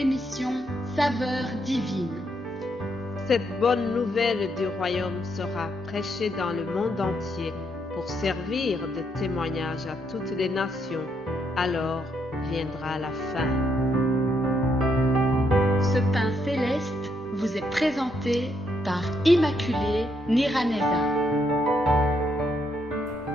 l'émission Saveurs divines. Cette bonne nouvelle du royaume sera prêchée dans le monde entier pour servir de témoignage à toutes les nations. Alors viendra la fin. Ce pain céleste vous est présenté par Immaculée Niraneza.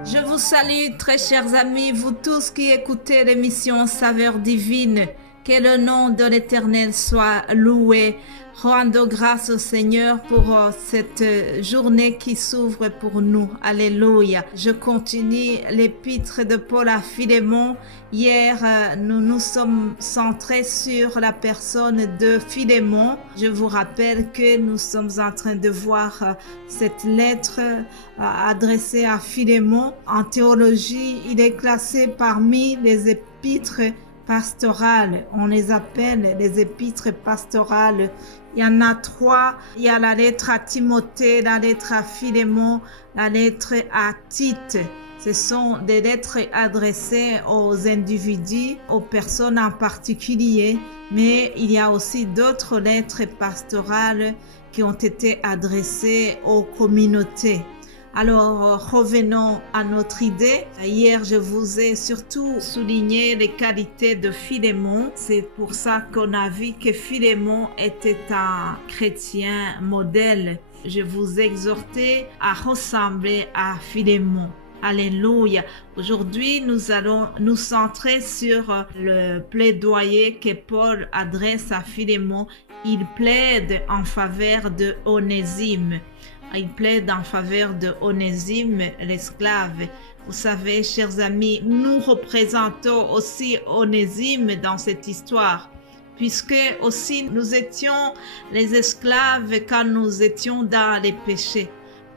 Je vous salue, très chers amis, vous tous qui écoutez l'émission Saveurs divines. Que le nom de l'Éternel soit loué. Rendons grâce au Seigneur pour cette journée qui s'ouvre pour nous. Alléluia. Je continue l'épître de Paul à Philémon. Hier, nous nous sommes centrés sur la personne de Philémon. Je vous rappelle que nous sommes en train de voir cette lettre adressée à Philémon. En théologie, il est classé parmi les épîtres pastorales. On les appelle les épîtres pastorales. Il y en a 3. Il y a la lettre à Timothée, la lettre à Philémon, la lettre à Tite. Ce sont des lettres adressées aux individus, aux personnes en particulier, mais il y a aussi d'autres lettres pastorales qui ont été adressées aux communautés. Alors, revenons à notre idée. Hier, je vous ai surtout souligné les qualités de Philémon. C'est pour ça qu'on a vu que Philémon était un chrétien modèle. Je vous exhortais à ressembler à Philémon. Alléluia. Aujourd'hui, nous allons nous centrer sur le plaidoyer que Paul adresse à Philémon. Il plaide en faveur de Onésime. Il plaide en faveur de Onésime, l'esclave. Vous savez, chers amis, nous représentons aussi Onésime dans cette histoire, puisque aussi nous étions les esclaves quand nous étions dans les péchés.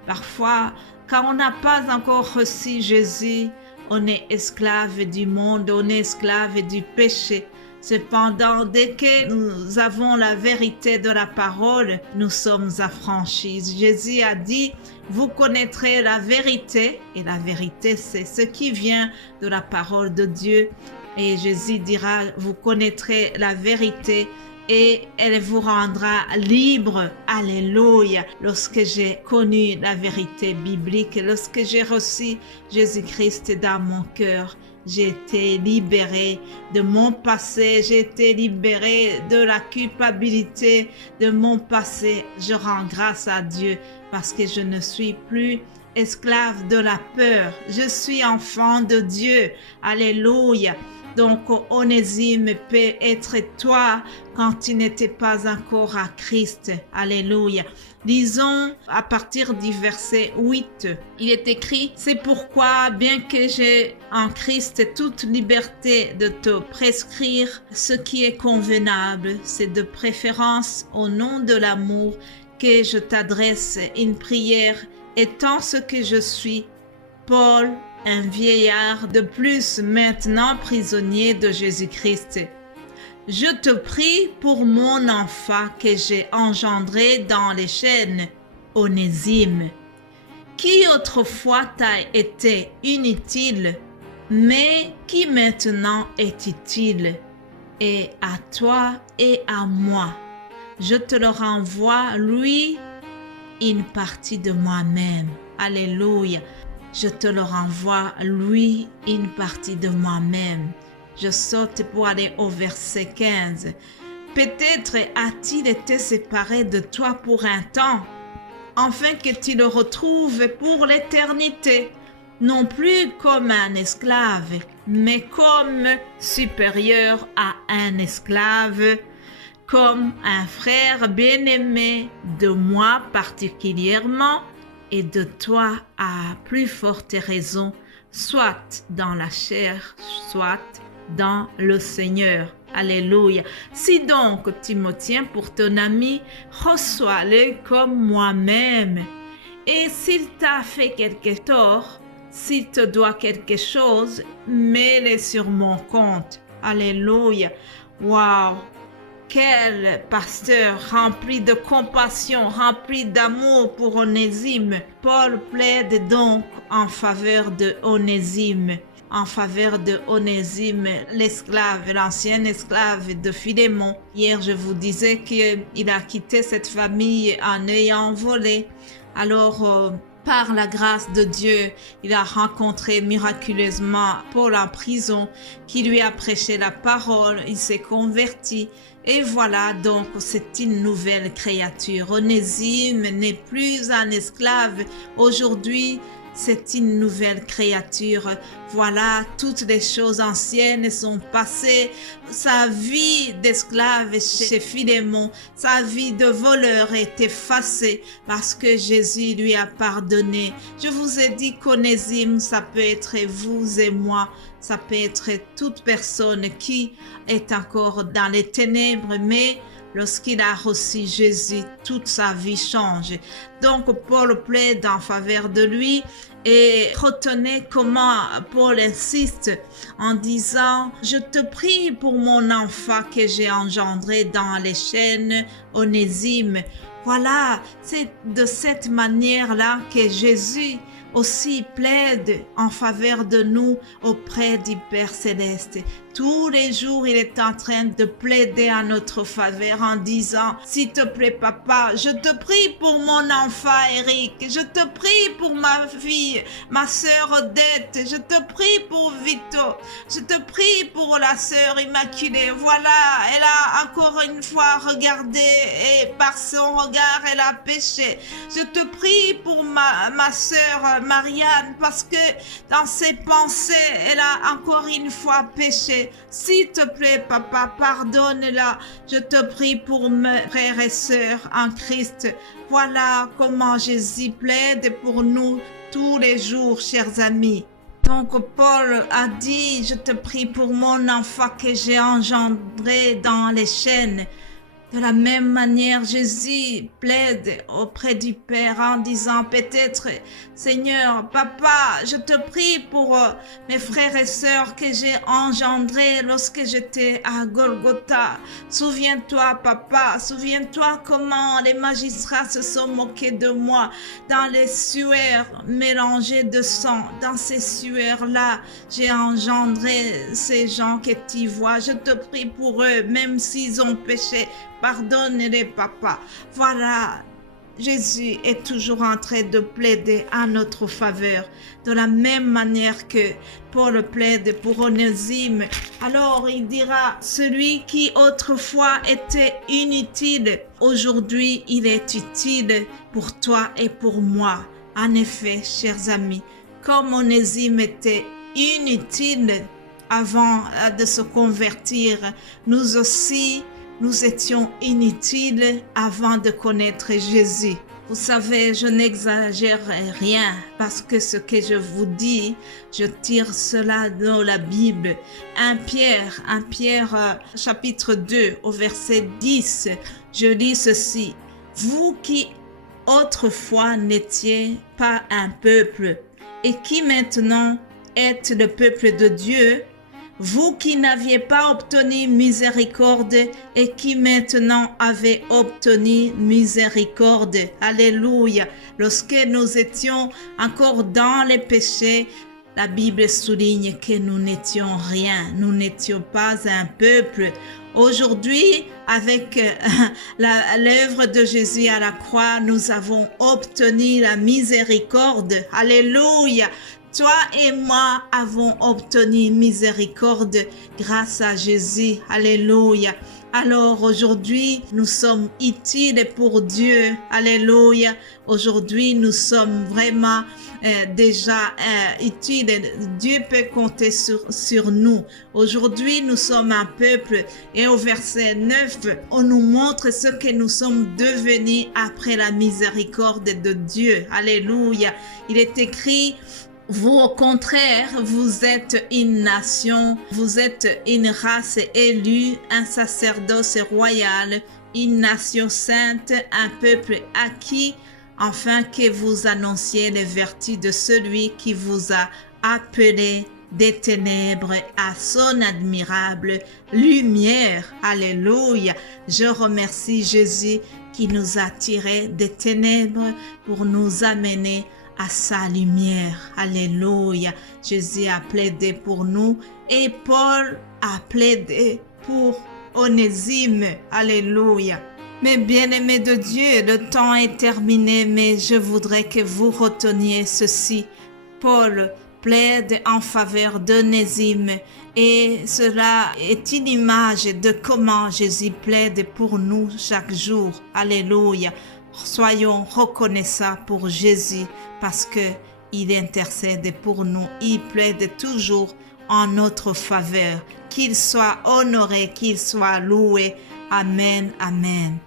Parfois, quand on n'a pas encore reçu Jésus, on est esclave du monde, on est esclave du péché. Cependant, dès que nous avons la vérité de la parole, nous sommes affranchis. Jésus a dit, vous connaîtrez la vérité, et la vérité, c'est ce qui vient de la parole de Dieu. Et Jésus dira, vous connaîtrez la vérité, et elle vous rendra libre. Alléluia. Lorsque j'ai connu la vérité biblique, lorsque j'ai reçu Jésus-Christ dans mon cœur, j'ai été libéré de mon passé, j'ai été libéré de la culpabilité de mon passé. Je rends grâce à Dieu parce que je ne suis plus esclave de la peur. Je suis enfant de Dieu. Alléluia. Donc, Onésime peut être toi quand tu n'étais pas encore à Christ. Alléluia. Lisons à partir du verset 8. Il est écrit, c'est pourquoi, bien que j'ai en Christ toute liberté de te prescrire ce qui est convenable, c'est de préférence au nom de l'amour que je t'adresse une prière étant ce que je suis, Paul, un vieillard de plus maintenant prisonnier de Jésus-Christ. Je te prie pour mon enfant que j'ai engendré dans les chaînes, Onésime, qui autrefois t'a été inutile, mais qui maintenant est utile, et à toi et à moi. Je te le renvoie, lui, une partie de moi-même. Alléluia. Je te le renvoie, lui, une partie de moi-même. Je saute pour aller au verset 15. Peut-être a-t-il été séparé de toi pour un temps, afin que tu le retrouves pour l'éternité, non plus comme un esclave, mais comme supérieur à un esclave, comme un frère bien-aimé de moi particulièrement, et de toi à plus forte raison, soit dans la chair, soit dans le Seigneur. Alléluia. Si donc tu me tiens pour ton ami, reçois-le comme moi-même. Et s'il t'a fait quelque tort, s'il te doit quelque chose, mets-le sur mon compte. Alléluia. Wow. Quel pasteur rempli de compassion, rempli d'amour pour Onésime. Paul plaide donc en faveur de Onésime. en faveur de Onésime, l'esclave, l'ancien esclave de Philémon. Hier, je vous disais qu'il a quitté cette famille en ayant volé. Alors, par la grâce de Dieu, il a rencontré miraculeusement Paul en prison qui lui a prêché la parole, il s'est converti. Et voilà, donc c'est une nouvelle créature. Onésime n'est plus un esclave. Aujourd'hui, c'est une nouvelle créature. Voilà, toutes les choses anciennes sont passées. Sa vie d'esclave chez Philémon, sa vie de voleur est effacée parce que Jésus lui a pardonné. Je vous ai dit qu'Onésime, ça peut être vous et moi. Ça peut être toute personne qui est encore dans les ténèbres, mais lorsqu'il a reçu Jésus, toute sa vie change. Donc, Paul plaide en faveur de lui et retenez comment Paul insiste en disant « Je te prie pour mon enfant que j'ai engendré dans les chaînes, Onésime. » Voilà, c'est de cette manière-là que Jésus aussi plaide en faveur de nous auprès du Père Céleste. Tous les jours, il est en train de plaider en notre faveur en disant « S'il te plaît, papa, je te prie pour mon enfant Eric, je te prie pour ma fille, ma sœur Odette, je te prie pour Vito, je te prie pour la sœur Immaculée. » Voilà, elle a encore une fois regardé et par son regard, elle a péché. Je te prie pour ma sœur Marianne parce que dans ses pensées, elle a encore une fois péché. S'il te plaît, papa, pardonne-la. Je te prie pour mes frères et sœurs en Christ. Voilà comment Jésus plaide pour nous tous les jours, chers amis. Donc Paul a dit, je te prie pour mon enfant que j'ai engendré dans les chaînes. De la même manière, Jésus plaide auprès du Père en disant peut-être, Seigneur, papa, je te prie pour mes frères et sœurs que j'ai engendrés lorsque j'étais à Golgotha. Souviens-toi, papa, souviens-toi comment les magistrats se sont moqués de moi dans les sueurs mélangées de sang. Dans ces sueurs-là, j'ai engendré ces gens que tu vois. Je te prie pour eux, même s'ils ont péché. Pardonne-les, papa. Voilà, Jésus est toujours en train de plaider en notre faveur, de la même manière que Paul plaide pour Onésime. Alors il dira, celui qui autrefois était inutile, aujourd'hui il est utile pour toi et pour moi. En effet, chers amis, comme Onésime était inutile avant de se convertir, nous aussi, nous étions inutiles avant de connaître Jésus. Vous savez, je n'exagère rien parce que ce que je vous dis, je tire cela dans la Bible. 1 Pierre chapitre 2 au verset 10, je lis ceci. Vous qui autrefois n'étiez pas un peuple et qui maintenant êtes le peuple de Dieu, vous qui n'aviez pas obtenu miséricorde et qui maintenant avez obtenu miséricorde. Alléluia. Lorsque nous étions encore dans les péchés, la Bible souligne que nous n'étions rien. Nous n'étions pas un peuple. Aujourd'hui, avec l'œuvre de Jésus à la croix, nous avons obtenu la miséricorde. Alléluia. Toi et moi avons obtenu miséricorde grâce à Jésus. Alléluia. Alors aujourd'hui, nous sommes utiles pour Dieu. Alléluia. Aujourd'hui, nous sommes vraiment déjà utiles. Dieu peut compter sur nous. Aujourd'hui, nous sommes un peuple. Et au verset 9, on nous montre ce que nous sommes devenus après la miséricorde de Dieu. Alléluia. Il est écrit, vous, au contraire, vous êtes une nation, vous êtes une race élue, un sacerdoce royal, une nation sainte, un peuple acquis, afin que vous annonciez les vertus de celui qui vous a appelé des ténèbres à son admirable lumière. Alléluia. Je remercie Jésus qui nous a tirés des ténèbres pour nous amener à sa lumière. Alléluia. Jésus a plaidé pour nous et Paul a plaidé pour Onésime. Alléluia. Mes bien-aimés de Dieu, le temps est terminé, mais je voudrais que vous reteniez ceci. Paul plaide en faveur d'Onésime et cela est une image de comment Jésus plaide pour nous chaque jour. Alléluia. Soyons reconnaissants pour Jésus parce que il intercède pour nous. Il plaide toujours en notre faveur. Qu'il soit honoré, qu'il soit loué. Amen, amen.